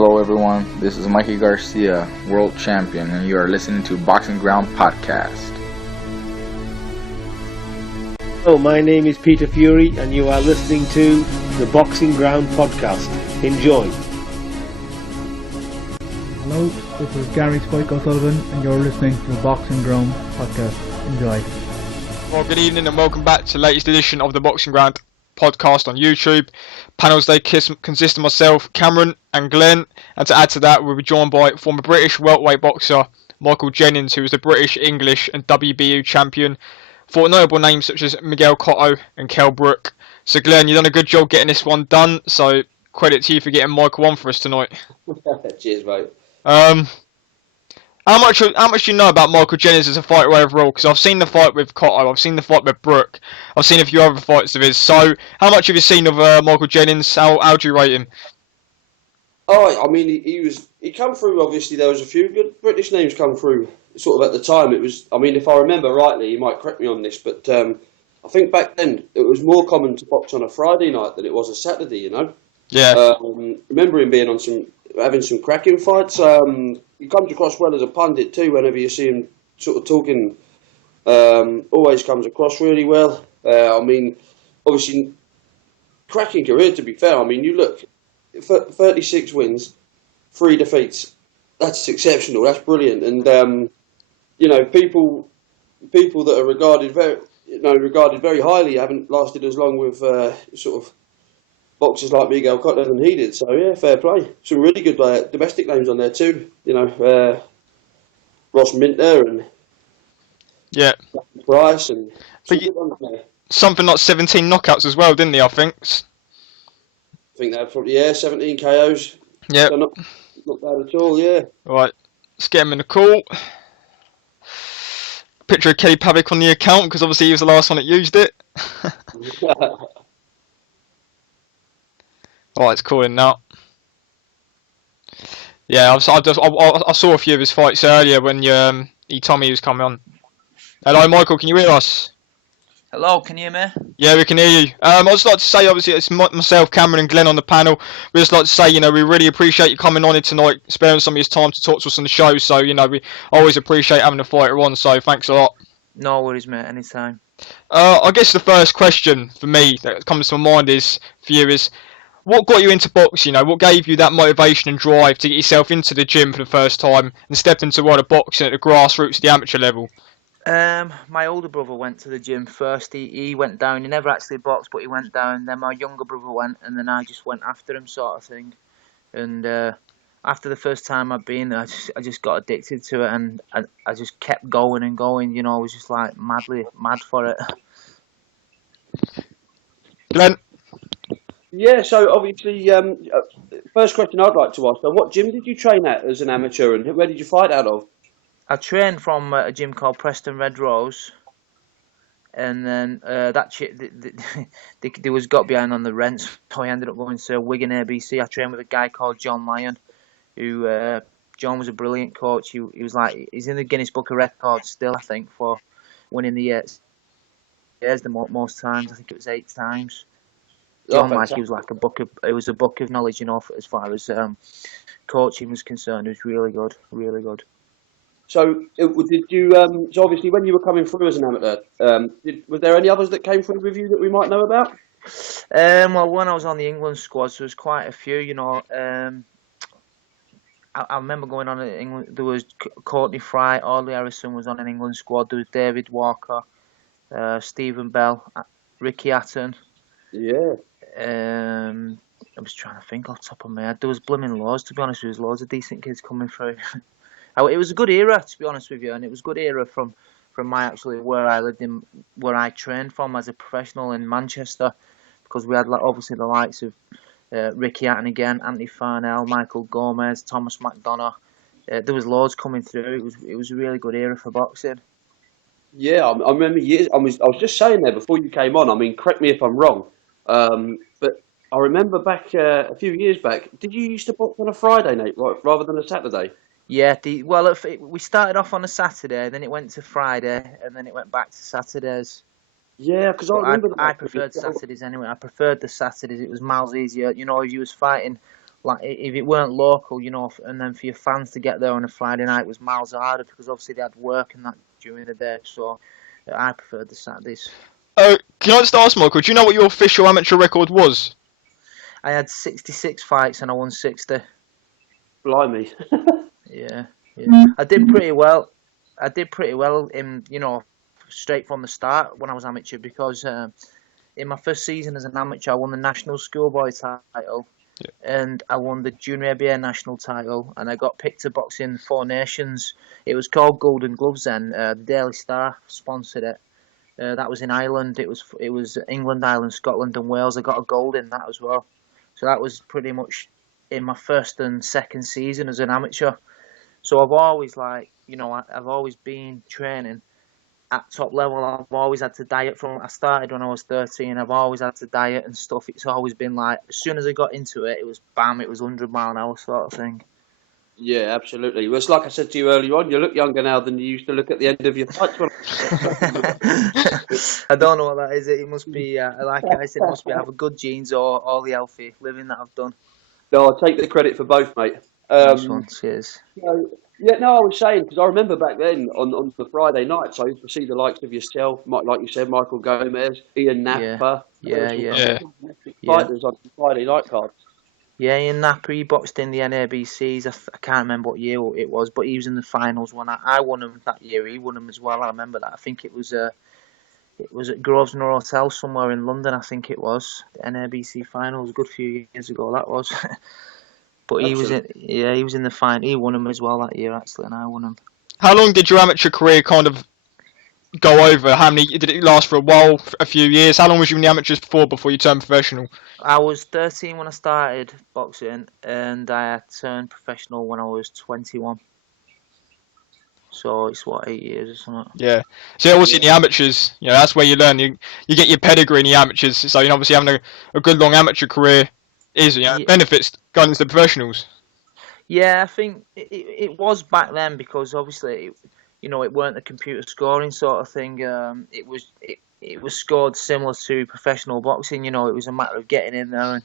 Hello everyone, this is Mikey Garcia, World Champion, and you are listening to Boxing Ground Podcast. Hello, my name is Peter Fury, and you are listening to the Boxing Ground Podcast. Enjoy. Hello, this is Gary Spike O'Sullivan, and you're listening to the Boxing Ground Podcast. Enjoy. Well, good evening and welcome back to the latest edition of the Boxing Ground Podcast on YouTube. Panels they consist of myself, Cameron and Glenn, and to add to that we'll be joined by former British welterweight boxer Michael Jennings, who was the British, English and WBU champion, for notable names such as Miguel Cotto and Kell Brook. So Glenn, you've done a good job getting this one done, so credit to you for getting Michael on for us tonight. Cheers, mate. How much do you know about Michael Jennings as a fighter overall? Because I've seen the fight with Cotto, I've seen the fight with Brook, I've seen a few other fights of his. So, how much have you seen of Michael Jennings? How do you rate him? Oh, I mean, he come through. Obviously, there was a few good British names come through. Sort of at the time, it was. I mean, if I remember rightly, you might correct me on this, but I think back then it was more common to box on a Friday night than it was a Saturday. You know. Yeah. Remember him being having some cracking fights. He comes across well as a pundit too. Whenever you see him sort of talking, always comes across really well. I mean, obviously, cracking career to be fair. I mean, you look, 36 wins, 3 defeats. That's exceptional. That's brilliant. And you know, people that are regarded very highly haven't lasted as long with sort of boxers like Miguel Cotto than he did. So yeah, fair play. Some really good domestic names on there too. You know, Ross Minter and Price and something like 17 knockouts as well, didn't he? I think that probably 17 KOs. Yeah, so not bad at all. Yeah. Right, let's get him in the call. Picture of Kelly Pavick on the account because obviously he was the last one that used it. Alright, it's calling now. Yeah, I saw a few of his fights earlier when he told me he was coming on. Hello, Michael, can you hear us? Hello, can you hear me? Yeah, we can hear you. I'd just like to say, obviously, it's myself, Cameron and Glenn on the panel. We'd just like to say, you know, we really appreciate you coming on here tonight, sparing some of your time to talk to us on the show. So, you know, we always appreciate having a fighter on, so thanks a lot. No worries, mate, anytime. I guess the first question for me that comes to my mind is, for you, is what got you into boxing? You know, what gave you that motivation and drive to get yourself into the gym for the first time and step into the world of boxing at the grassroots, the amateur level? My older brother went to the gym first. He went down. He never actually boxed, but he went down. Then my younger brother went, and then I just went after him, sort of thing. And after the first time I'd been, I just got addicted to it, and I just kept going and going. You know, I was just like mad for it. Glenn? Yeah, so obviously, first question I'd like to ask, what gym did you train at as an amateur and where did you fight out of? I trained from a gym called Preston Red Rose, and then there was got behind on the rents, so I ended up going to Wigan ABC. I trained with a guy called John Lyon, who John was a brilliant coach. He was like, he's in the Guinness Book of Records still, I think, for winning the years the most times. I think it was 8 times. John, like, he was like it was a book of knowledge, you know, as far as coaching was concerned. It was really good, really good. So, did you? So, obviously, when you were coming through as an amateur, were there any others that came through with you that we might know about? Well, when I was on the England squad, there was quite a few. You know, I remember going on in England. There was Courtney Fry, Audley Harrison was on an England squad. There was David Walker, Stephen Bell, Ricky Hatton. Yeah. I was trying to think off the top of my head. There was blooming loads, to be honest. There was loads of decent kids coming through. It was a good era, to be honest with you, and it was a good era from my actually where I lived in, where I trained from as a professional in Manchester, because we had obviously the likes of Ricky Hatton again, Anthony Farnell, Michael Gomez, Thomas McDonough. There was loads coming through. It was a really good era for boxing. Yeah, I remember years. I was just saying there before you came on. I mean, correct me if I'm wrong, but I remember back a few years back. Did you used to box on a Friday night rather than a Saturday? Yeah, we started off on a Saturday, then it went to Friday, and then it went back to Saturdays. Yeah, because I remember. I preferred Saturdays anyway. I preferred the Saturdays. It was miles easier. You know, if you was fighting like if it weren't local, and then for your fans to get there on a Friday night was miles harder because obviously they had work and that during the day. So I preferred the Saturdays. Can I just ask, Michael, do you know what your official amateur record was? I had 66 fights and I won 60. Blimey. Yeah. I did pretty well. In straight from the start when I was amateur because in my first season as an amateur I won the national schoolboy title. Yeah. And I won the Junior ABA national title, and I got picked to box in Four Nations. It was called Golden Gloves then. The Daily Star sponsored it. That was in Ireland. It was England, Ireland, Scotland, and Wales. I got a gold in that as well. So that was pretty much in my first and second season as an amateur. So I've always I've always been training at top level. I've always had to diet from. I started when I was 13. I've always had to diet and stuff. It's always been like as soon as I got into it, it was bam. It was 100 mile an hour sort of thing. Yeah, absolutely. Well, it's like I said to you earlier on. You look younger now than you used to look at the end of your fights. I don't know what that is. It must be like I said. It must be either good genes or all the healthy living that I've done. No, I'll take the credit for both, mate. Nice one. Cheers. I was saying, because I remember back then on the Friday nights, I used to see the likes of yourself, like you said, Michael Gomez, Ian Napper. Yeah. Fighters on the Friday night cards. Yeah, Ian Napper, he boxed in the NABCs. I can't remember what year it was, but he was in the finals when I won him that year. He won him as well. I remember that. I think it was at Grosvenor Hotel somewhere in London. I think it was the NABC finals a good few years ago. That was. But he was in the final. He won him as well that year actually, and I won him. How long did your amateur career kind of go over? How many did it last for a while, a few years? How long was you in the amateurs before you turned professional? I was 13 when I started boxing, and I turned professional when I was 21. So it's 8 years or something. Yeah. So obviously in the amateurs, that's where you learn. You get your pedigree in the amateurs. So obviously having a good long amateur career benefits going into the professionals. Yeah, I think it was back then because obviously, it weren't the computer scoring sort of thing. It was scored similar to professional boxing. It was a matter of getting in there and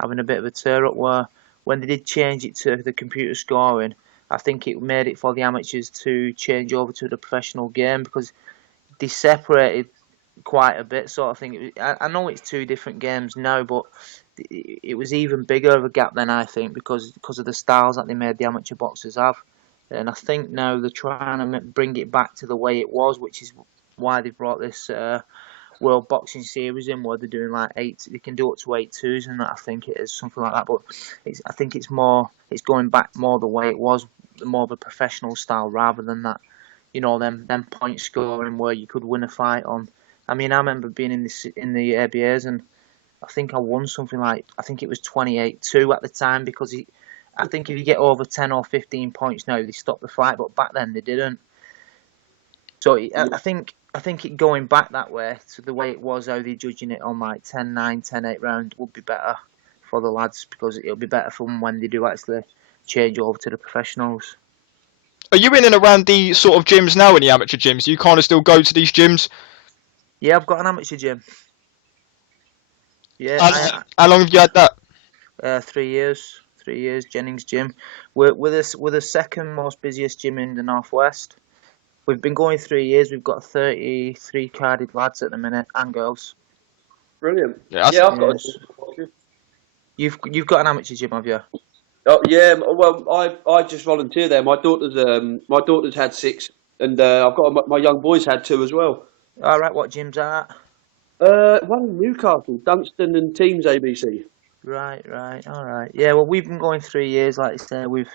having a bit of a tear up. Where when they did change it to the computer scoring, I think it made it for the amateurs to change over to the professional game because they separated quite a bit, sort of thing. I know it's two different games now, but it was even bigger of a gap then, I think, because of the styles that they made the amateur boxers have. And I think now they're trying to bring it back to the way it was, which is why they brought this World Boxing Series in, where they're doing they can do up to 8-2s and that, I think it is, something like that. But I think it's going back more the way it was, more of a professional style rather than that, them point scoring where you could win a fight on. I mean, I remember being in the ABAs and I think I won something I think it was 28-2 at the time because I think if you get over 10 or 15 points now, they stop the fight, but back then they didn't. So I think it going back that way to the way it was, how they're judging it on 10-9, 10-8 round would be better for the lads because it'll be better for them when they do actually change over to the professionals. Are you in and around the sort of gyms now in the amateur gyms? Do you kind of still go to these gyms? Yeah, I've got an amateur gym. Yeah. How long have you had that? 3 years. 3 years, Jennings Gym. We're the second most busiest gym in the Northwest. We've been going 3 years. We've got 33 carded lads at the minute and girls. Brilliant. Yeah, I've got. You've got an amateur gym, have you? Oh yeah. Well, I just volunteer there. My daughter's had 6, and I've got my young boys had 2 as well. All right. What gym's that? One in Newcastle, Dunstan and Teams ABC. Right. All right. Yeah. Well, we've been going 3 years. Like I say, we've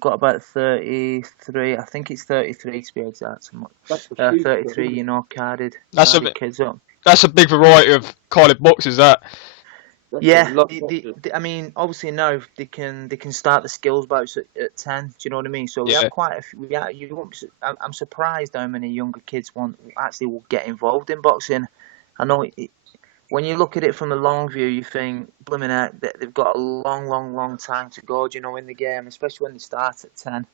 got about 33. I think it's 33 to be exact. 33. Carded. That's carded kids up. That's a big variety of carded boxes. That. Yeah, I mean, obviously now they can start the skills bouts at 10. Do you know what I mean? So we have quite a few. I'm surprised how many younger kids will get involved in boxing. I know when you look at it from the long view, you think, blimmin' heck, they've got a long time to go. Do you know, in the game, especially when they start at 10,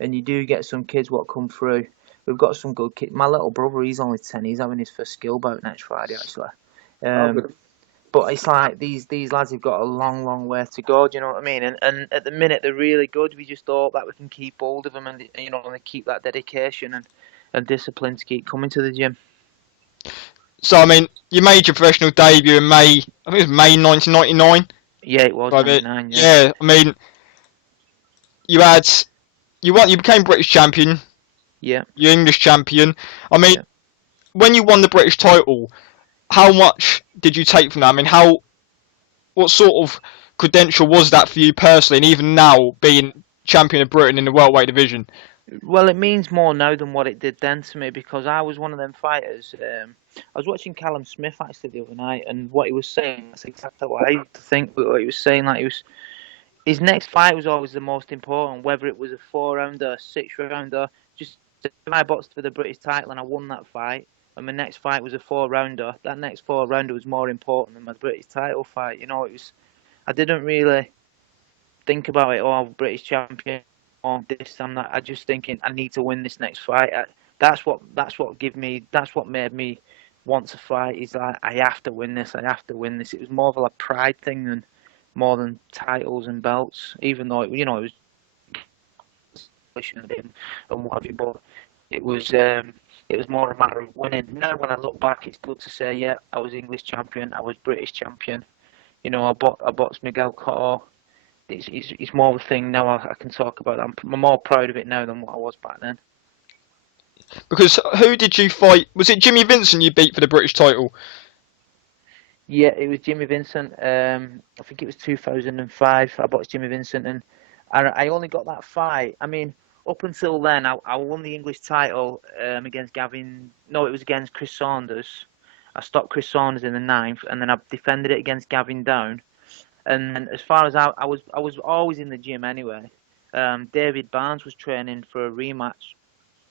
and you do get some kids what come through. We've got some good kids. My little brother, he's only 10. He's having his first skill bout next Friday actually. But it's like these lads have got a long way to go. Do you know what I mean? And at the minute they're really good. We just hope that we can keep hold of them and and keep that dedication and discipline to keep coming to the gym. So, I mean, you made your professional debut in May, I think it was May 1999. Yeah, it was Right, 99. yeah, I mean, you became British champion, Yeah. you're English champion. I mean, Yeah. when you won the British title, how much did you take from that? I mean, what sort of credential was that for you personally, and even now being champion of Britain in the welterweight division? Well, it means more now than what it did then to me because I was one of them fighters. I was watching Callum Smith actually the other night, and what he was saying, that's exactly what I used to think. What he was saying, like his next fight was always the most important, whether it was a 4-rounder, 6-rounder. Just if I boxed for the British title and I won that fight, and my next fight was a 4-rounder, that next 4-rounder was more important than my British title fight. I didn't really think about it. Oh, British champion, or this and that. I just thinking I need to win this next fight. That's what made me want to fight. Is like I have to win this. I have to win this. It was more of a pride thing than more than titles and belts. Even though it was and what have you, but it was more a matter of winning. Now when I look back, it's good to say, yeah, I was English champion. I was British champion. I boxed Miguel Cotto. It's more of a thing now I can talk about. I'm more proud of it now than what I was back then. Because who did you fight? Was it Jimmy Vincent you beat for the British title? Yeah, it was Jimmy Vincent. I think it was 2005. I boxed Jimmy Vincent, and I only got that fight. I mean, up until then, I won the English title against Gavin. No, it was against Chris Saunders. I stopped Chris Saunders in the 9th, and then I defended it against Gavin Down. And then as far as I was always in the gym anyway. David Barnes was training for a rematch.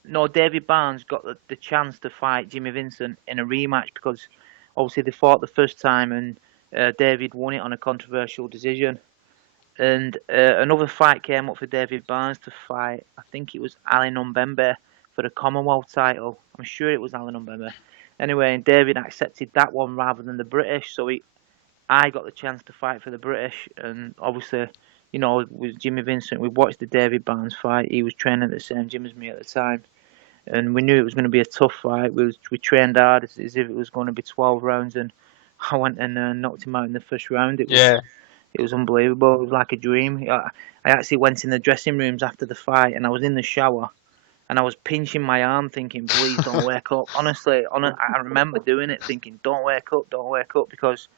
No, David Barnes got the chance to fight Jimmy Vincent in a rematch because obviously they fought the first time and David won it on a controversial decision. And another fight came up for David Barnes to fight. I think it was Ali Numbembe for the Commonwealth title. I'm sure it was Ali Numbembe. Anyway, and David accepted that one rather than the British, so I got the chance to fight for the British, and obviously, with Jimmy Vincent, we watched the David Barnes fight. He was training at the same gym as me at the time, and we knew it was going to be a tough fight. We trained hard as if it was going to be 12 rounds, and I went and knocked him out in the first round. It was unbelievable. It was like a dream. I actually went in the dressing rooms after the fight, and I was in the shower, and I was pinching my arm, thinking, "Please don't wake up." Honestly, I remember doing it, thinking, "Don't wake up," because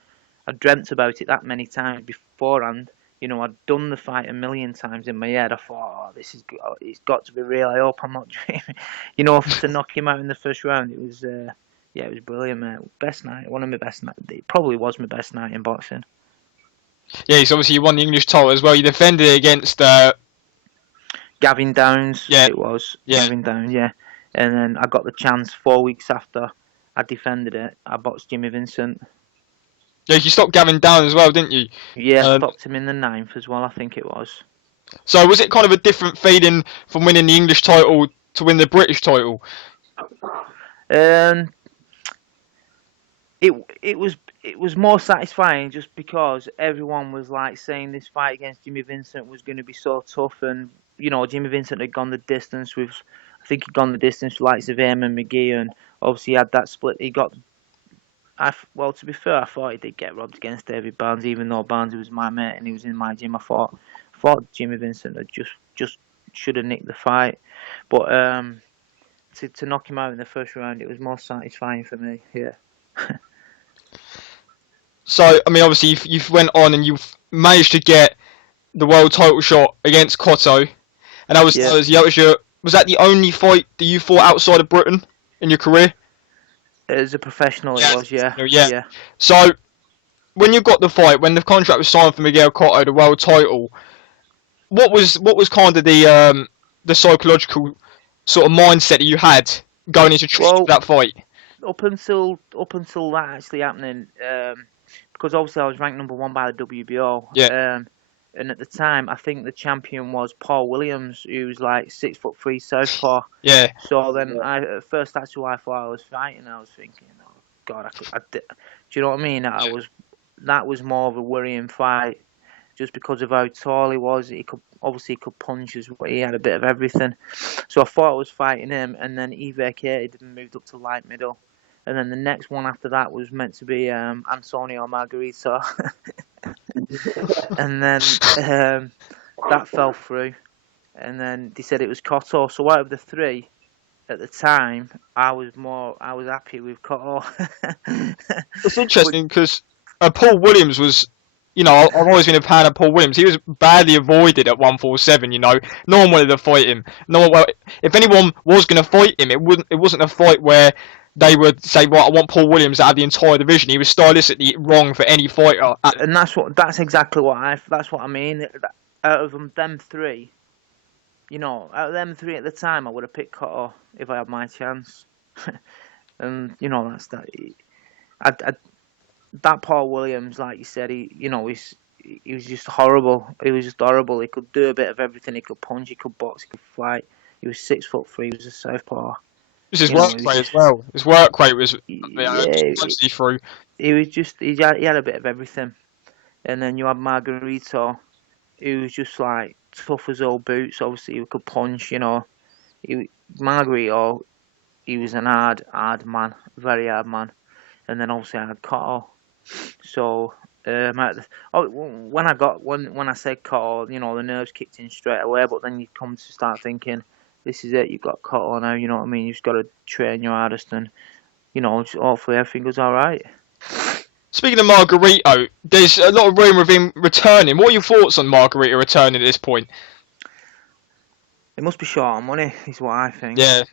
I dreamt about it that many times beforehand. I'd done the fight a million times in my head. I thought, it's got to be real. I hope I'm not dreaming. To knock him out in the first round, it was brilliant, mate. Best night, one of my best nights. It probably was my best night in boxing. Yeah, so obviously you won the English title as well. You defended it against Gavin Downs. Yeah. It was. Yeah. Gavin Downs, yeah. And then I got the chance 4 weeks after I defended it. I boxed Jimmy Vincent. Yeah, you stopped Gavin down as well, didn't you? Yeah, stopped him in the 9th as well, I think it was. So was it kind of a different feeling from winning the English title to win the British title? It was more satisfying just because everyone was like saying this fight against Jimmy Vincent was going to be so tough, and Jimmy Vincent had gone the distance with, I think he'd gone the distance with likes of Eamon McGee, and obviously he had that split. Well, to be fair, I thought he did get robbed against David Barnes, even though Barnes was my mate and he was in my gym. I thought Jimmy Vincent had just should have nicked the fight, but to knock him out in the first round, it was more satisfying for me. Yeah. So I mean, obviously you've went on and you've managed to get the world title shot against Cotto, and was that the only fight that you fought outside of Britain in your career? As a professional, it was, yeah. Yeah. So, when you got the fight, when the contract was signed for Miguel Cotto, the world title, what was kind of the psychological sort of mindset that you had going into that fight? Up until that actually happening, because obviously I was ranked number 1 by the WBO. Yeah. And at the time, I think the champion was Paul Williams, who was like 6'3" southpaw. Yeah. So then, at first, that's who I thought I was fighting. I was thinking, oh God, do you know what I mean? that was more of a worrying fight, just because of how tall he was. He could punch as well. He had a bit of everything. So I thought I was fighting him, and then he vacated and moved up to light middle. And then the next one after that was meant to be Antonio Margarito. And then that fell through. And then they said it was Cotto. So out of the three, at the time, I was happy with Cotto. It's interesting because Paul Williams was, I've always been a fan of Paul Williams. He was badly avoided at 147. No one wanted to fight him. If anyone was going to fight him, it wasn't a fight where they would say, right, I want Paul Williams out of the entire division. He was stylistically wrong for any fighter. And that's exactly what I mean. Out of them three, out of them three at the time, I would have picked Cotto if I had my chance. And that's that. That Paul Williams, like you said, he was just horrible. He was just horrible. He could do a bit of everything. He could punch, he could box, he could fight. He was 6'3". He was a southpaw. This is work rate as well. His work rate was mostly through. He was just he had a bit of everything. And then you had Margarito, who was just like tough as old boots. Obviously, he could punch. Margarito, he was an hard man, very hard man. And then obviously I had Cotto. So when I said Cotto, the nerves kicked in straight away. But then you come to start thinking, this is it. You've got Cotto now. You know what I mean? You've just got to train your hardest, and hopefully everything goes all right. Speaking of Margarito, there's a lot of rumour of him returning. What are your thoughts on Margarito returning at this point? It must be short on money, is what I think. Yeah.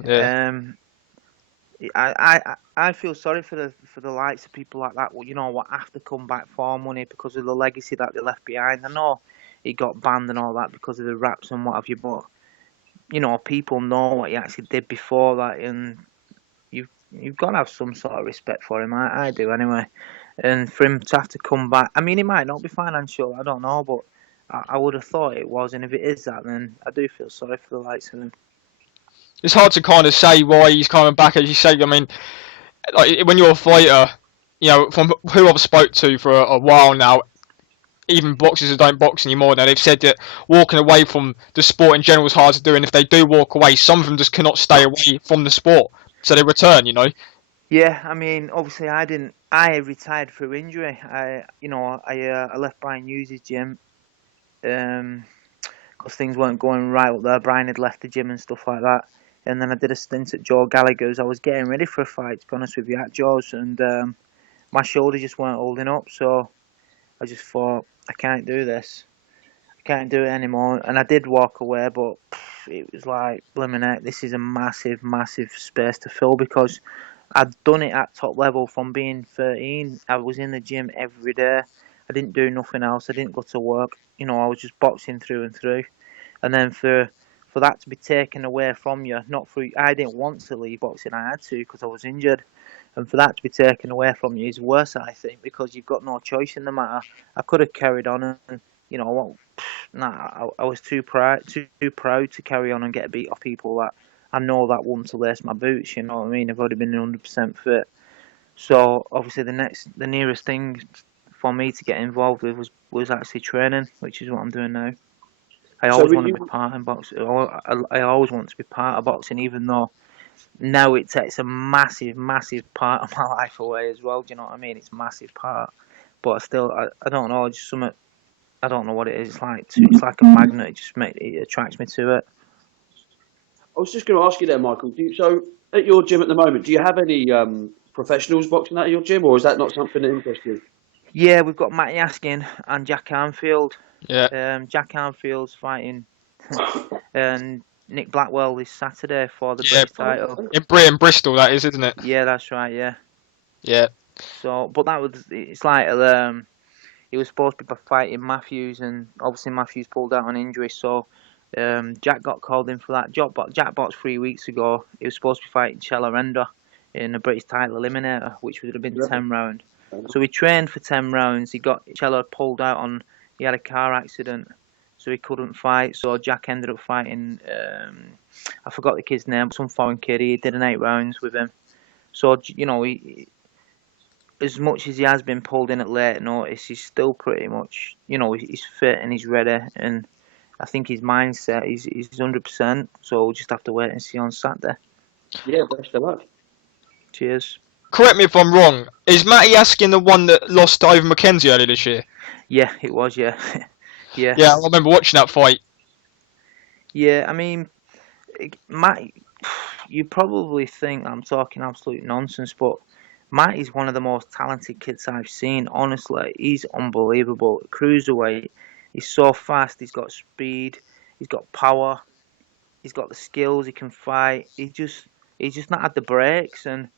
I feel sorry for the likes of people like that. Well, what have to come back for money because of the legacy that they left behind. I know he got banned and all that because of the raps and what have you, but people know what he actually did before that, and you've got to have some sort of respect for him. I do anyway. And for him to have to come back, I mean, it might not be financial, I don't know, but I would have thought it was. And if it is that, then I do feel sorry for the likes of him. It's hard to kind of say why he's coming back, as you say. I mean, like, when you're a fighter, from who I've spoke to for a while now, even boxers who don't box anymore now, they've said that walking away from the sport in general is hard to do, and if they do walk away, some of them just cannot stay away from the sport, so they return. Yeah, I mean, obviously I didn't. I retired through injury. I left Brian Hughes' gym because things weren't going right up there. Brian had left the gym and stuff like that. And then I did a stint at Joe Gallagher's. I was getting ready for a fight, to be honest with you, at Joe's, and my shoulders just weren't holding up. So I just thought, I can't do this. I can't do it anymore. And I did walk away, but it was like, blimmin' heck, this is a massive, massive space to fill, because I'd done it at top level from being 13. I was in the gym every day. I didn't do nothing else. I didn't go to work. I was just boxing through and through. And then for that to be taken away from you, I didn't want to leave boxing, I had to because I was injured. And for that to be taken away from you is worse, I think, because you've got no choice in the matter. I could have carried on and, I was too proud to carry on and get beat off people that I know that wouldn't to lace my boots, you know what I mean? I've already been 100% fit. So obviously the nearest thing for me to get involved with was actually training, which is what I'm doing now. I always want to be part of boxing. I always want to be part of boxing, even though now it takes a massive, massive part of my life away as well. Do you know what I mean? It's a massive part, but I don't know. Just something. I don't know what it is. It's like a magnet. It attracts me to it. I was just going to ask you there, Michael. So at your gym at the moment, do you have any professionals boxing out of your gym, or is that not something that interests you? Yeah, we've got Matty Askin and Jack Armfield. Yeah. Jack Armfield's fighting and Nick Blackwell this Saturday for the British title. In Bristol, that is, isn't it? Yeah, that's right. Yeah. Yeah. So, but it's like he was supposed to be fighting Matthews, and obviously Matthews pulled out on injury. So Jack got called in for that. Jack boxed 3 weeks ago. He was supposed to be fighting Chella Renda in the British title eliminator, which would have been 10 rounds. So he trained for 10 rounds. Chella pulled out he had a car accident, so he couldn't fight. So Jack ended up fighting, I forgot the kid's name, some foreign kid. He did an 8 rounds with him. So, as much as he has been pulled in at late notice, he's still pretty much, he's fit and he's ready. And I think his mindset is 100%. So we'll just have to wait and see on Saturday. Yeah, best of luck. Cheers. Correct me if I'm wrong. Is Matty Askin the one that lost to Ivan McKenzie earlier this year? Yeah, it was. Yeah, yeah. Yeah, I remember watching that fight. Yeah, I mean, Matt, you probably think I'm talking absolute nonsense, but Matt is one of the most talented kids I've seen. Honestly, he's unbelievable. Cruiserweight, he's so fast. He's got speed. He's got power. He's got the skills. He can fight. He's just not had the breaks. And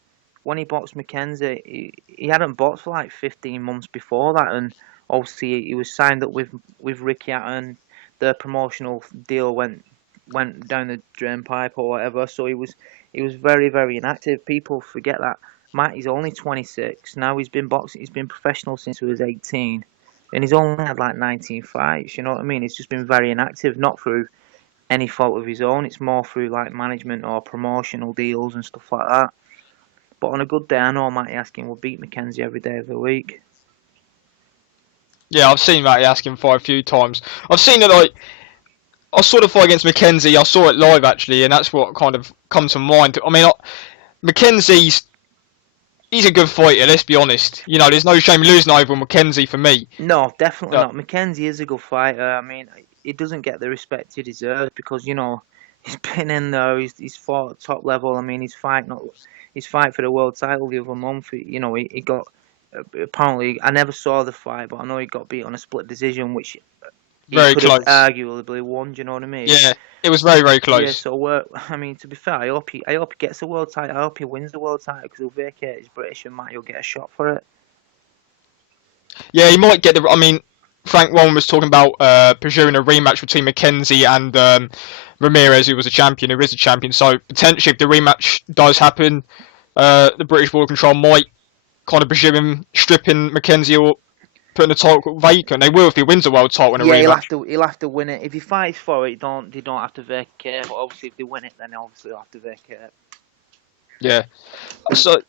when he boxed McKenzie, he hadn't boxed for like 15 months before that. And obviously, he was signed up with Ricky Hatton. The promotional deal went down the drain pipe or whatever. So he was very, very inactive. People forget that. Matt is only 26 now. He's been boxing. He's been professional since he was 18, and he's only had like 19 fights. You know what I mean? He's just been very inactive, not through any fault of his own. It's more through like management or promotional deals and stuff like that. But on a good day, I know Matty Askin will beat McKenzie every day of the week. Yeah, I've seen Matty Askin fight a few times. I've seen it like. I saw the fight against McKenzie. I saw it live actually, and that's what kind of comes to mind. I mean, McKenzie's he's a good fighter. Let's be honest. You know, there's no shame losing over McKenzie for me. No, definitely not. McKenzie is a good fighter. I mean, he doesn't get the respect he deserves because he's been in there. He's fought at top level. I mean, his fight for the world title the other month. He got apparently. I never saw the fight, but I know he got beat on a split decision, which he Very could close. have arguably won. Do you know what I mean? Yeah, it was very, very close. Yeah. So I mean, to be fair, I hope he gets a world title. I hope he wins the world title because he'll vacate his British and Matty will get a shot for it. Yeah, he might get the. I mean, Frank Warren was talking about pursuing a rematch between McKenzie and Ramirez, who was a champion, who is a champion. So potentially, if the rematch does happen, the British World Control might kind of presume him stripping McKenzie or putting the title vacant. They will if he wins the world title in a rematch. He'll have to win it. If he fights for it, they don't have to vacate. But obviously, if they win it, then obviously they'll have to vacate. Yeah. So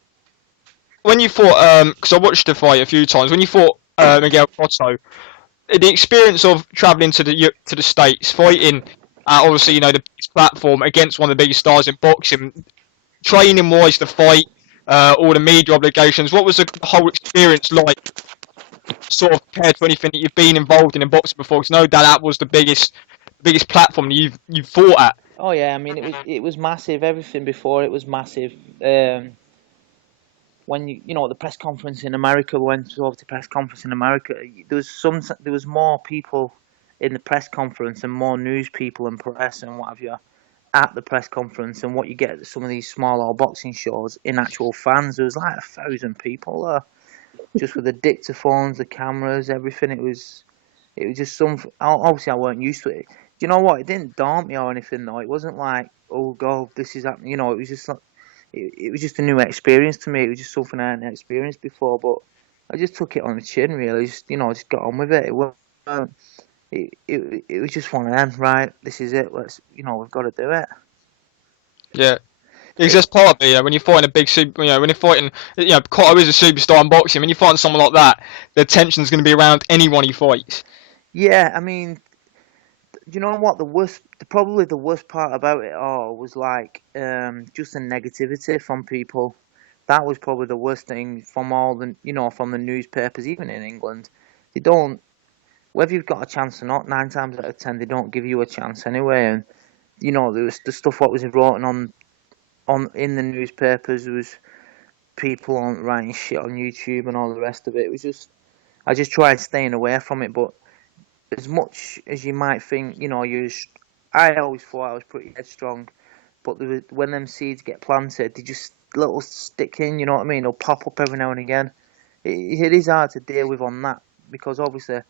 when you fought, because I watched the fight a few times, when you fought Miguel Cotto, the experience of travelling to the States, fighting at obviously the biggest platform against one of the biggest stars in boxing, training wise, the fight, all the media obligations, what was the whole experience like? Sort of compared to anything that you've been involved in boxing before? Because no doubt that was the biggest platform that you've fought at. Oh yeah, I mean it was massive. Everything before it was massive. When the press conference in America, went over to press conference in America, there was more people in the press conference and more news people and press and what have you at the press conference, and what you get at some of these smaller boxing shows in actual fans. There was like 1,000 people there, just with the dictaphones, the cameras, everything. It was just something. Obviously, I weren't used to it. Do you know what? It didn't daunt me or anything though. It wasn't like, oh god, this is happening. It was just like. It was just a new experience to me. It was just something I hadn't experienced before, but I just took it on the chin, really. Just got on with it. It was just one of them, right? This is it. We've got to do it. Yeah. Because that's part of it, when you're fighting a big super, when you're fighting, Cotto is a superstar in boxing. When you're fighting someone like that, the tension's going to be around anyone he fights. Yeah, I mean, you know what? Probably the worst part about it all was like just the negativity from people. That was probably the worst thing from all the from the newspapers, even in England. They don't, whether you've got a chance or not. 9 times out of 10, they don't give you a chance anyway. And there was the stuff what was written on in the newspapers. There was people writing shit on YouTube and all the rest of it. It was just, I just tried staying away from it, but. As much as you might think, I always thought I was pretty headstrong, but when them seeds get planted, they just little stick in, you know what I mean? They'll pop up every now and again. It is hard to deal with on that, because obviously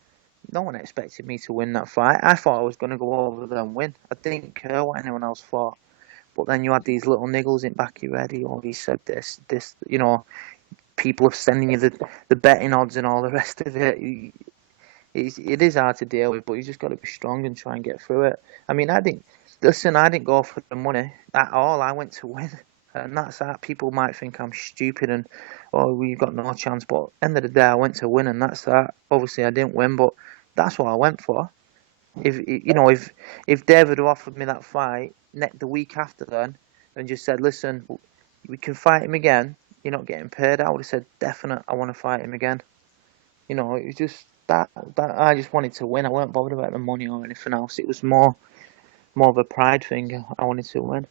no one expected me to win that fight. I thought I was going to go over there and win. I didn't care what anyone else thought. But then you had these little niggles in back of your head. He said this, people are sending you the betting odds and all the rest of it. It is hard to deal with, but you just got to be strong and try and get through it. I mean, I didn't go for the money at all. I went to win. And that's that. People might think I'm stupid and, oh, we've got no chance. But end of the day, I went to win, and that's that. Obviously, I didn't win, but that's what I went for. If David had offered me that fight the week after then, and just said, listen, we can fight him again. You're not getting paid. I would have said, definite. I want to fight him again. It was just that I just wanted to win. I weren't bothered about the money or anything else. It was more of a pride thing. I wanted to win.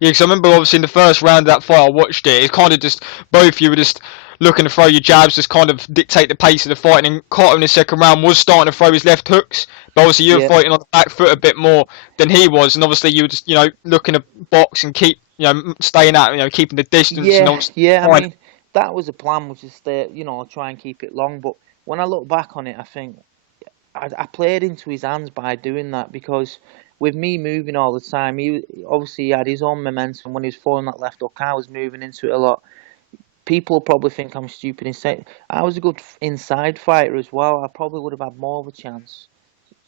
Yeah, because I remember obviously in the first round of that fight, I watched it. It kind of just both of you were just looking to throw your jabs, just kind of dictate the pace of the fight. And then Cotto in the second round was starting to throw his left hooks, but obviously you were fighting on the back foot a bit more than he was, and obviously you were just looking to box and keep staying out, keeping the distance. I mean that was the plan, was to stay, try and keep it long. But when I look back on it, I think I played into his hands by doing that, because with me moving all the time, he had his own momentum. When he was throwing that left hook, I was moving into it a lot. People probably think I'm stupid. I was a good inside fighter as well. I probably would have had more of a chance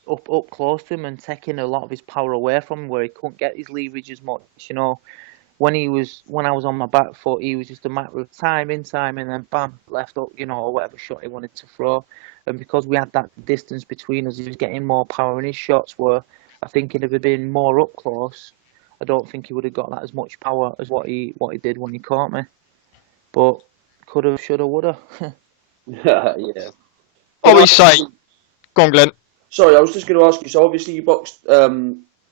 up close to him and taking a lot of his power away from him, where he couldn't get his leverage as much. When I was on my back foot, he was just a matter of time, and then bam, left hook, or whatever shot he wanted to throw. And because we had that distance between us, he was getting more power, and his shots were, I think, if it had been more up close, I don't think he would have got that as much power as what he did when he caught me. But could have, should have, would have. Yeah. Always say, go on, Glenn. Sorry, I was just going to ask you. So obviously you boxed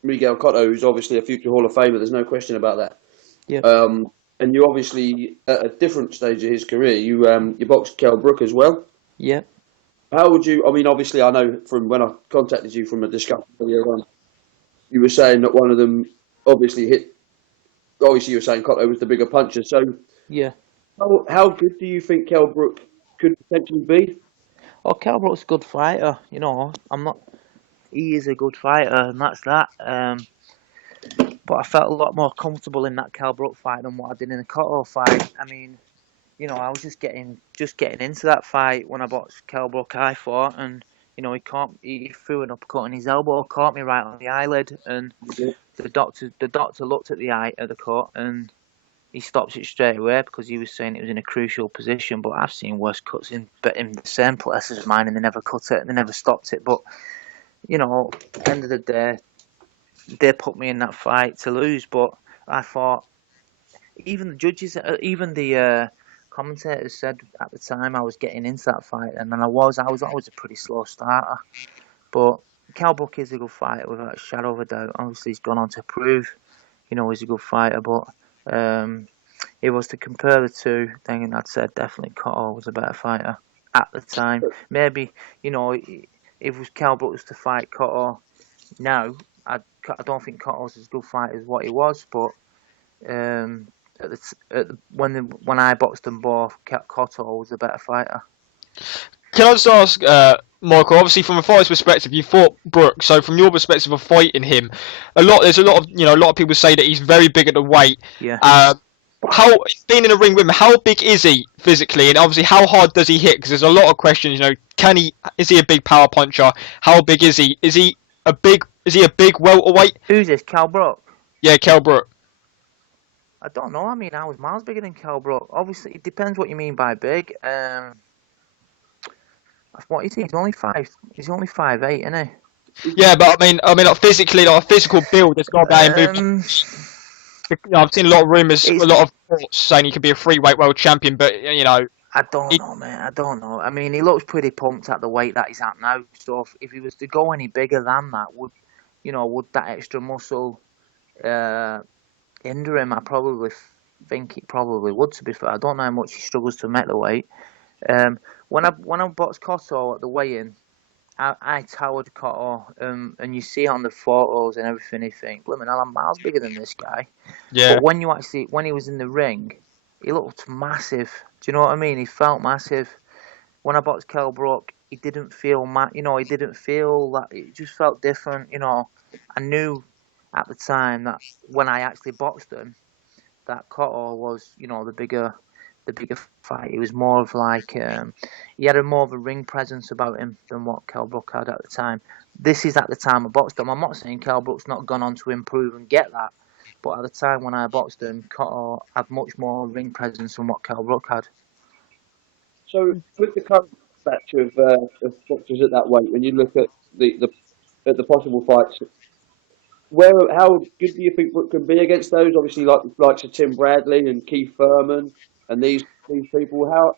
Miguel Cotto, who's obviously a future Hall of Famer. There's no question about that. Yeah. And you obviously, at a different stage of his career, you boxed Kell Brook as well. Yeah. How would you? I mean, obviously, I know from when I contacted you from a discussion earlier on, you were saying that one of them obviously hit. Obviously, you were saying Cotto was the bigger puncher. So Yeah. how good do you think Kell Brook could potentially be? Oh, Kell Brook's a good fighter. I'm not. He is a good fighter, and that's that. But I felt a lot more comfortable in that Kell Brook fight than what I did in the Cotto fight. I mean, I was just getting into that fight when I boxed Kell Brook. I thought, and he threw an uppercut, and his elbow caught me right on the eyelid, and the doctor looked at the cut, and he stopped it straight away because he was saying it was in a crucial position. But I've seen worse cuts in the same place as mine, and they never cut it, and they never stopped it. But at the end of the day, they put me in that fight to lose. But I thought, even the judges, even the commentators said at the time I was getting into that fight, and then I was always a pretty slow starter. But Kell Brook is a good fighter without a shadow of a doubt. Obviously, he's gone on to prove, he's a good fighter. But if it was to compare the two, then I'd say definitely Cotto was a better fighter at the time. Maybe, if it was Kell Brook was to fight Cotto now, I don't think Cotto's as good fighter as what he was. But when I boxed them both, Cotto was a better fighter. Can I just ask, Michael? Obviously, from a fighter's perspective, you fought Brook. So, from your perspective of fighting him, there's a lot of people say that he's very big at the weight. Yeah. How being in a ring with him? How big is he physically, and obviously how hard does he hit? Because there's a lot of questions. Is he a big power puncher? How big is he? Is he a big welterweight? Who's this? Kell Brook? Yeah, Kell Brook. I don't know. I mean, I was miles bigger than Kell Brook. Obviously, it depends what you mean by big. What is he? He's only 5'8", isn't he? Yeah, but I mean, like physically, like a physical build. There's got to be movement. I've seen a lot of rumours, a lot of reports saying he could be a freeweight world champion, but I don't know, man. I don't know. I mean, he looks pretty pumped at the weight that he's at now. So if he was to go any bigger than that, would that extra muscle hinder him? I probably think it probably would. To be fair, I don't know how much he struggles to make the weight. When I boxed Cotto at the weigh-in, I towered Cotto, and you see on the photos and everything, you think, blimey, I'm miles bigger than this guy. yeah. But when he was in the ring, he looked massive. Do you know what I mean? He felt massive. When I boxed Kell Brook, he didn't feel he didn't feel that. It just felt different. I knew at the time that when I actually boxed him, that Cotto was, the bigger fight. He was more of like he had more of a ring presence about him than what Kell Brook had at the time. This is at the time I boxed him. I'm not saying Kell Brook's not gone on to improve and get that, But at the time when I boxed him, Cotto had much more ring presence than what Kell Brook had. So with the current batch of boxers at that weight, when you look at the possible fights, how good do you think Brook can be against those? Obviously, like the likes of Tim Bradley and Keith Thurman and these people. How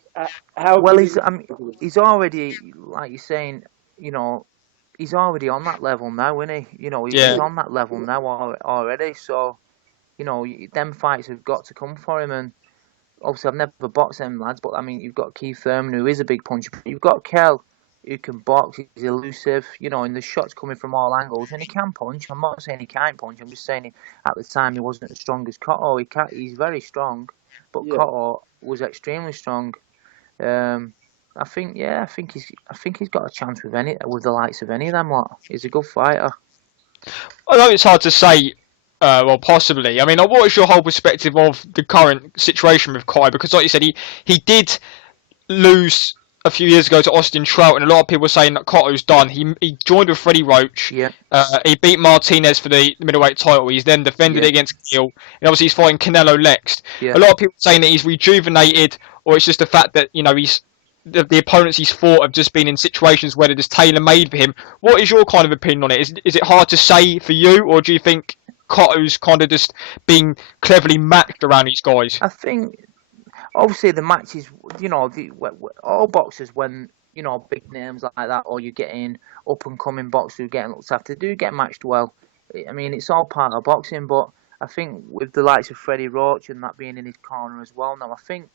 Well, good is he's already, like you're saying, you know, he's already on that level now, isn't he? You know, he's Yeah. on that level now already. So, you know, them fights have got to come for him. And obviously, I've never boxed them lads, but I mean, you've got Keith Thurman, who is a big puncher. You've got Kell, who can box. He's elusive, you know, and the shots coming from all angles, and he can punch. I'm not saying he can't punch. I'm just saying at the time he wasn't as strong as Cotto. He's very strong, but Yeah. Cotto was extremely strong. I think he's got a chance with the likes of any of them lot. He's a good fighter. I know it's hard to say, well, possibly. I mean, what is your whole perspective of the current situation with Kai? Because, like you said, he did lose a few years ago to Austin Trout, and a lot of people are saying that Cotto's done. He joined with Freddie Roach. Yeah. He beat Martinez for the middleweight title. He's then defended it against Gillon, and obviously he's fighting Canelo next. Yeah. A lot of people are saying that he's rejuvenated, or it's just the fact that the opponents he's fought have just been in situations where they're just tailor-made for him. What is your kind of opinion on it? Is it hard to say for you, or do you think Cotto's kind of just being cleverly matched around these guys? I think obviously the matches, you know, all boxers when you know big names like that, or you're getting up and coming boxers who are getting looked after, do get matched well. I mean, it's all part of boxing, but I think with the likes of Freddie Roach and that being in his corner as well now, I think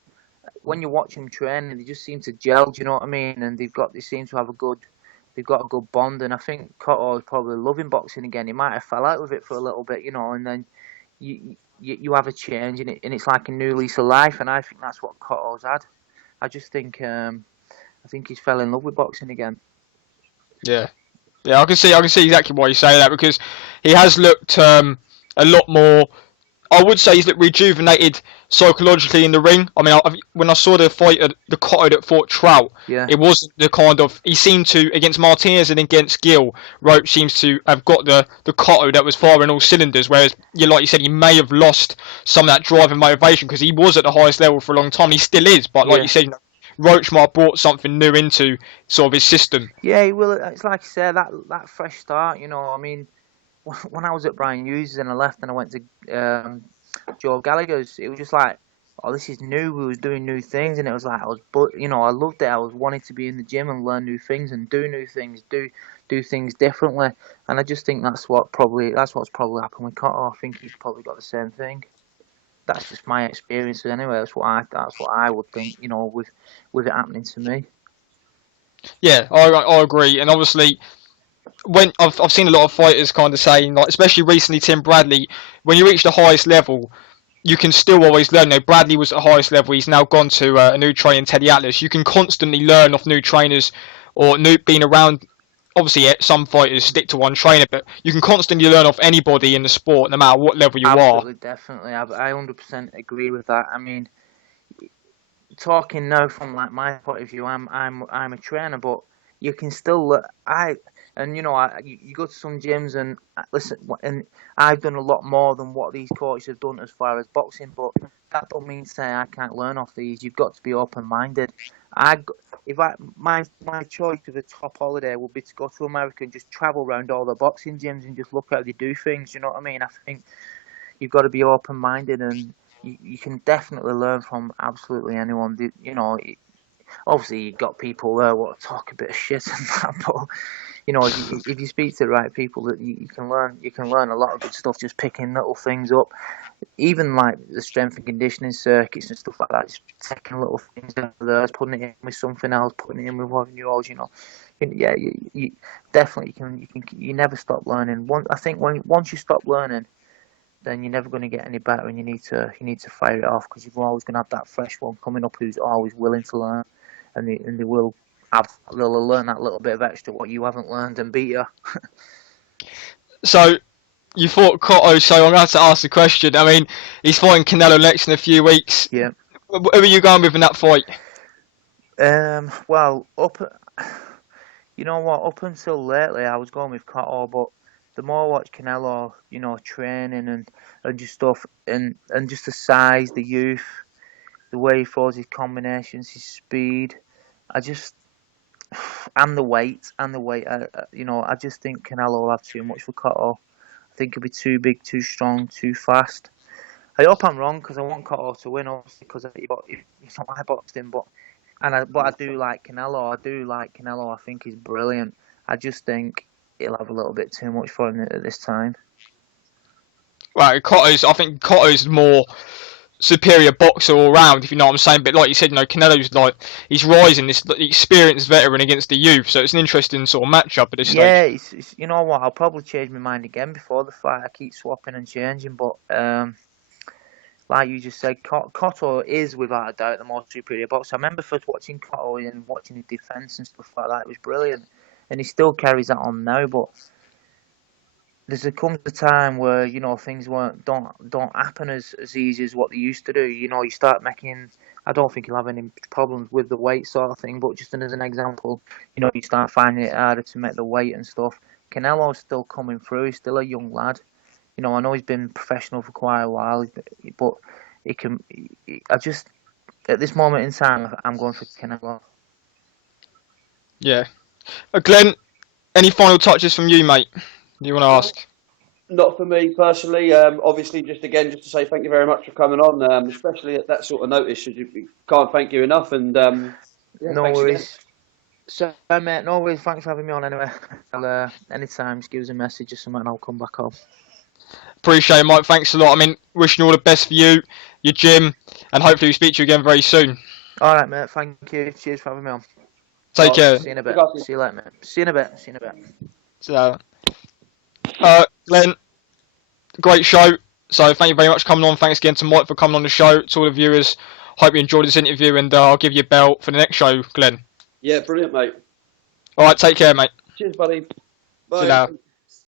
when you watch them train, they just seem to gel. Do you know what I mean? And they seem to have they've got a good bond. And I think Cotto is probably loving boxing again. He might have fell out with it for a little bit, you know, and then you have a change and it's like a new lease of life. And I think that's what Cotto's had. I just think I think he's fell in love with boxing again. Yeah, I can see exactly why you say that, because he has looked a lot more. I would say he's looked rejuvenated psychologically in the ring. I mean, when I saw the fight, the Cotto that fought Trout, it wasn't the kind of, he seemed to, against Martinez and against Gill, Roach seems to have got the Cotto that was firing all cylinders, whereas, like you said, he may have lost some of that drive and motivation, because he was at the highest level for a long time. He still is, but like you said, Roach might have brought something new into sort of his system. Yeah, he will. It's like you said, that fresh start, you know, I mean, when I was at Brian Hughes and I left and I went to Joe Gallagher's, it was just like, oh, this is new. We was doing new things, and it was like I loved it. I was wanting to be in the gym and learn new things and do new things, do things differently. And I just think that's what's probably happened with Cotto. I think he's probably got the same thing. That's just my experience anyway. That's what I would think. You know, with it happening to me. Yeah, I agree, and obviously, when I've seen a lot of fighters kind of saying, like, especially recently, Tim Bradley, when you reach the highest level, you can still always learn. Bradley was at the highest level. He's now gone to a new trainer, Teddy Atlas. You can constantly learn off new trainers, or being around. Obviously, some fighters stick to one trainer, but you can constantly learn off anybody in the sport, no matter what level you Absolutely, are. definitely. I 100% agree with that. I mean, talking now from like my point of view, I'm a trainer, but you can still you go to some gyms and listen, and I've done a lot more than what these coaches have done as far as boxing, but that don't mean to say I can't learn off these. You've got to be open-minded. My choice of a top holiday would be to go to America and just travel around all the boxing gyms and just look how they do things. You know what I mean? I think you've got to be open-minded, and you can definitely learn from absolutely anyone. You know, obviously you've got people there what talk a bit of shit and that, but you know, if you speak to the right people, that you can learn a lot of good stuff just picking little things up. Even like the strength and conditioning circuits and stuff like that, just taking little things out of there, putting it in with something else, putting it in with one of yours, you know. Yeah, you definitely you never stop learning. I think once you stop learning, then you're never going to get any better, and you need to fire it off, because you're always going to have that fresh one coming up who's always willing to learn, and they will they'll learn that little bit of extra what you haven't learned and beat you. So, you fought Cotto, so I'm going to have to ask the question. I mean, he's fighting Canelo next in a few weeks. Yeah. Who are you going with in that fight? Well, you know what? Up until lately, I was going with Cotto, but the more I watch Canelo, training and just stuff, and just the size, the youth, the way he throws his combinations, his speed, I just and the weight. I just think Canelo will have too much for Cotto. I think he'll be too big, too strong, too fast. I hope I'm wrong because I want Cotto to win, obviously, because it's not my boxing, but I do like Canelo. I think he's brilliant. I just think he'll have a little bit too much for him at this time. Right, I think Cotto's more superior boxer all round, if you know what I'm saying. But like you said, Canelo's he's rising, this experienced veteran against the youth, so it's an interesting sort of matchup at this stage. Yeah, it's you know what? I'll probably change my mind again before the fight. I keep swapping and changing, but like you just said, Cotto is without a doubt the more superior boxer. I remember first watching Cotto and watching his defence and stuff like that. It was brilliant, and he still carries that on now. But comes a time where things don't happen as easy as what they used to do. You start making. I don't think he'll have any problems with the weight sort of thing. But just as an example, you start finding it harder to make the weight and stuff. Canelo's still coming through. He's still a young lad. I know he's been professional for quite a while, but he can. I just at this moment in time, I'm going for Canelo. Yeah, Glenn, any final touches from you, mate? Do you want to ask? Not for me personally. Obviously, just to say thank you very much for coming on, especially at that sort of notice. Can't thank you enough. And no worries. So, mate, no worries. Thanks for having me on anyway. Anytime, just give us a message or something and I'll come back on. Appreciate it, Mike. Thanks a lot. Wishing you all the best for you, your gym, and hopefully we speak to you again very soon. All right, mate. Thank you. Cheers for having me on. Take care. See you in a bit. See you later, mate. See you in a bit. So, Glenn, great show. So thank you very much for coming on. Thanks again to Mike for coming on the show. To all the viewers, hope you enjoyed this interview, and I'll give you a bell for the next show, Glenn. Yeah, brilliant, mate. All right, take care, mate. Cheers, buddy. Bye. See you later.